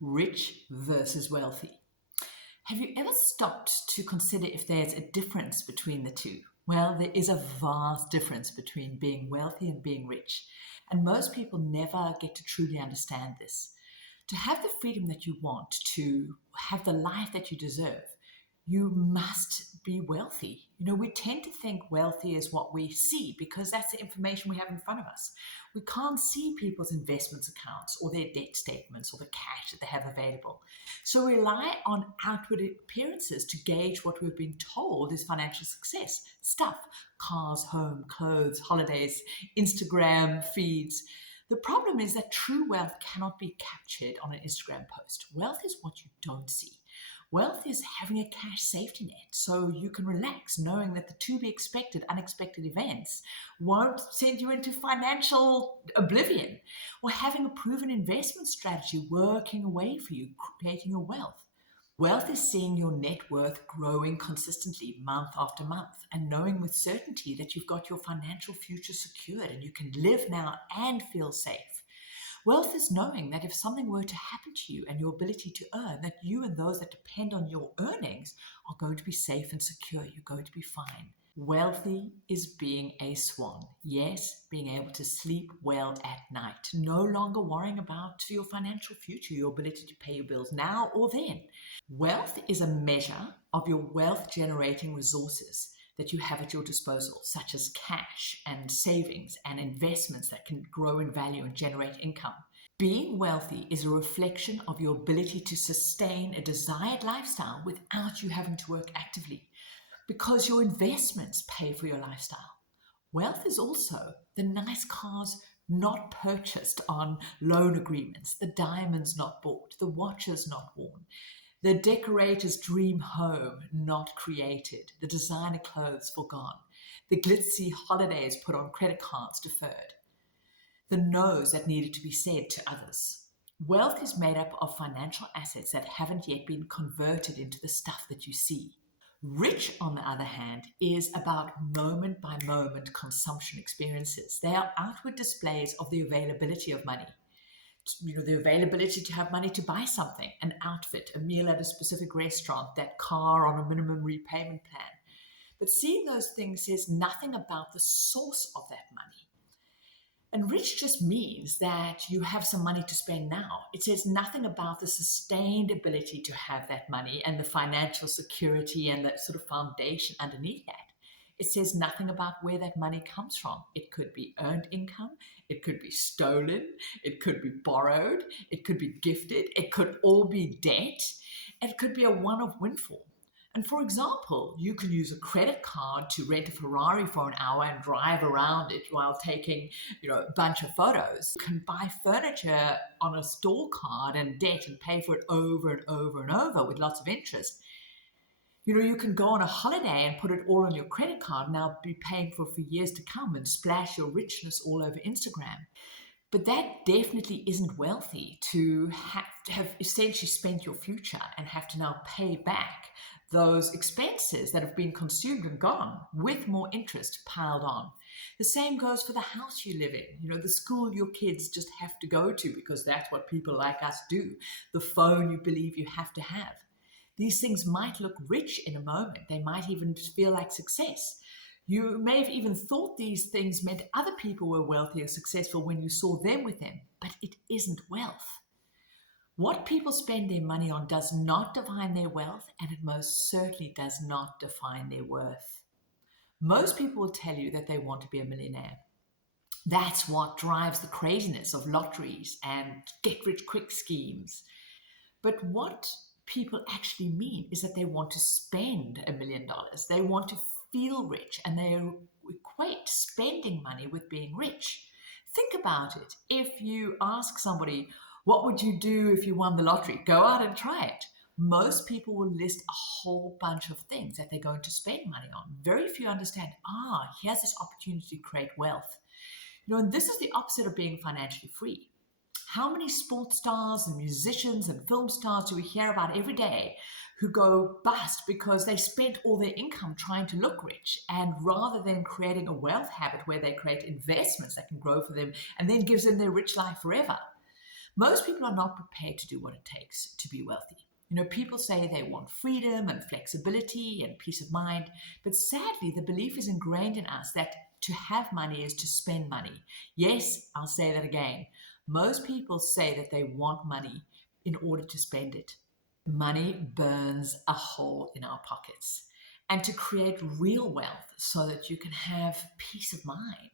Rich versus wealthy. Have you ever stopped to consider if there's a difference between the two? Well, there is a vast difference between being wealthy and being rich. And most people never get to truly understand this. To have the freedom that you want, to have the life that you deserve, you must be wealthy. We tend to think wealthy is what we see because that's the information we have in front of us. We can't see people's investments accounts or their debt statements or the cash that they have available. So we rely on outward appearances to gauge what we've been told is financial success. Stuff, cars, home, clothes, holidays, Instagram feeds. The problem is that true wealth cannot be captured on an Instagram post. Wealth is what you don't see. Wealth is having a cash safety net so you can relax knowing that the to-be expected, unexpected events won't send you into financial oblivion, or having a proven investment strategy working away for you, creating your wealth. Wealth is seeing your net worth growing consistently month after month and knowing with certainty that you've got your financial future secured and you can live now and feel safe. Wealth is knowing that if something were to happen to you and your ability to earn, that you and those that depend on your earnings are going to be safe and secure. You're going to be fine. Wealthy is being a swan. Yes, being able to sleep well at night, no longer worrying about your financial future, your ability to pay your bills now or then. Wealth is a measure of your wealth generating resources that you have at your disposal, such as cash and savings and investments that can grow in value and generate income. Being wealthy is a reflection of your ability to sustain a desired lifestyle without you having to work actively, because your investments pay for your lifestyle. Wealth is also the nice cars not purchased on loan agreements, the diamonds not bought, the watches not worn, the decorator's dream home not created, the designer clothes forgone, the glitzy holidays put on credit cards deferred, the no's that needed to be said to others. Wealth is made up of financial assets that haven't yet been converted into the stuff that you see. Rich, on the other hand, is about moment by moment consumption experiences. They are outward displays of the availability of money. The availability to have money to buy something, an outfit, a meal at a specific restaurant, that car on a minimum repayment plan. But seeing those things says nothing about the source of that money. And rich just means that you have some money to spend now. It says nothing about the sustained ability to have that money and the financial security and that sort of foundation underneath that. It says nothing about where that money comes from. It could be earned income. It could be stolen. It could be borrowed. It could be gifted. It could all be debt. It could be a one-off windfall. And for example, you can use a credit card to rent a Ferrari for an hour and drive around it while taking, a bunch of photos. You can buy furniture on a store card and debt and pay for it over and over and over with lots of interest. You can go on a holiday and put it all on your credit card, now be paying for years to come and splash your richness all over Instagram. But that definitely isn't wealthy, to have essentially spent your future and have to now pay back those expenses that have been consumed and gone with more interest piled on. The same goes for the house you live in, the school your kids just have to go to because that's what people like us do, the phone you believe you have to have. These things might look rich in a moment. They might even feel like success. You may have even thought these things meant other people were wealthy or successful when you saw them with them, but it isn't wealth. What people spend their money on does not define their wealth, and it most certainly does not define their worth. Most people will tell you that they want to be a millionaire. That's what drives the craziness of lotteries and get-rich-quick schemes. But what people actually mean is that they want to spend $1 million. They want to feel rich, and they equate spending money with being rich. Think about it. If you ask somebody, what would you do if you won the lottery? Go out and try it. Most people will list a whole bunch of things that they're going to spend money on. Very few understand, here's this opportunity to create wealth. And this is the opposite of being financially free. How many sports stars and musicians and film stars do we hear about every day who go bust because they spent all their income trying to look rich, and rather than creating a wealth habit where they create investments that can grow for them and then gives them their rich life forever? Most people are not prepared to do what it takes to be wealthy. People say they want freedom and flexibility and peace of mind, but sadly, the belief is ingrained in us that to have money is to spend money. Yes, I'll say that again. Most people say that they want money in order to spend it. Money burns a hole in our pockets. And to create real wealth so that you can have peace of mind,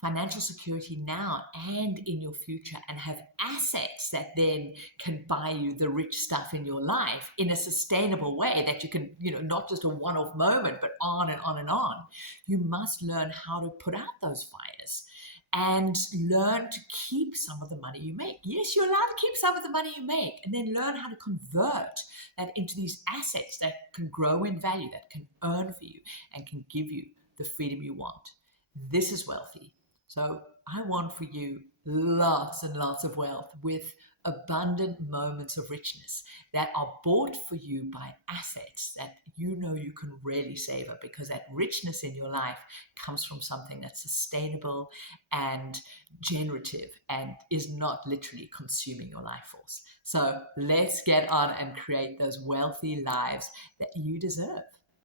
financial security now and in your future, and have assets that then can buy you the rich stuff in your life in a sustainable way that you can, not just a one-off moment, but on and on and on. You must learn how to put out those fires and learn to keep some of the money you make. Yes, you're allowed to keep some of the money you make, and then learn how to convert that into these assets that can grow in value, that can earn for you, and can give you the freedom you want. This is wealthy. So I want for you lots and lots of wealth with abundant moments of richness that are bought for you by assets that you can really savor, because that richness in your life comes from something that's sustainable and generative and is not literally consuming your life force. So let's get on and create those wealthy lives that you deserve.